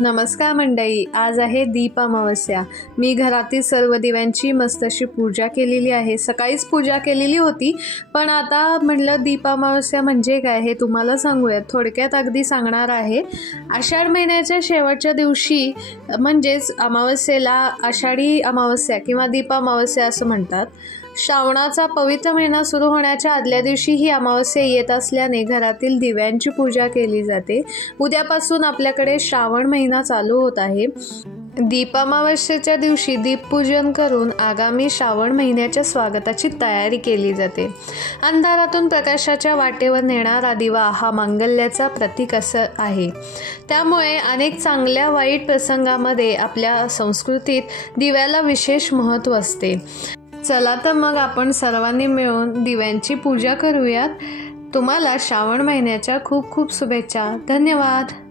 नमस्कार मंडळी, आज आहे दीप अमावस्या। मी घरातील सर्व दिव्यांची मस्त अशी पूजा केलेली आहे। सकाळीच पूजा केलेली होती, पण आता म्हटलं दीप अमावस्या म्हणजे काय हे तुम्हाला सांगूयात। थोडक्यात अगदी सांगणार आहे। आषाढ महिन्याच्या शेवटच्या दिवशी म्हणजेच अमावस्येला आषाढी अमावस्या किंवा दीप अमावस्या असं म्हणतात। श्रावणाचा पवित्र महिना सुरू होण्याच्या आदल्या दिवशी ही अमावस्या येत असल्याने घरातील दिव्यांची पूजा केली जाते। उद्यापासून आपल्याकडे श्रावण महिना चालू होत आहे। दीप अमावस्येच्या दिवशी दीपपूजन करून आगामी श्रावण महिन्याच्या स्वागताची तयारी केली जाते। अंधारातून प्रकाशाच्या वाटेवर नेणारा दिवा हा मांगल्याचा प्रतीक असं आहे। त्यामुळे अनेक चांगल्या वाईट प्रसंगामध्ये आपल्या संस्कृतीत दिव्याला विशेष महत्त्व असते। चला तर मग आपण सर्वांनी मिळून दिव्यांची पूजा करूयात। तुम्हाला श्रावण महिन्याच्या खूप खूप शुभेच्छा। धन्यवाद।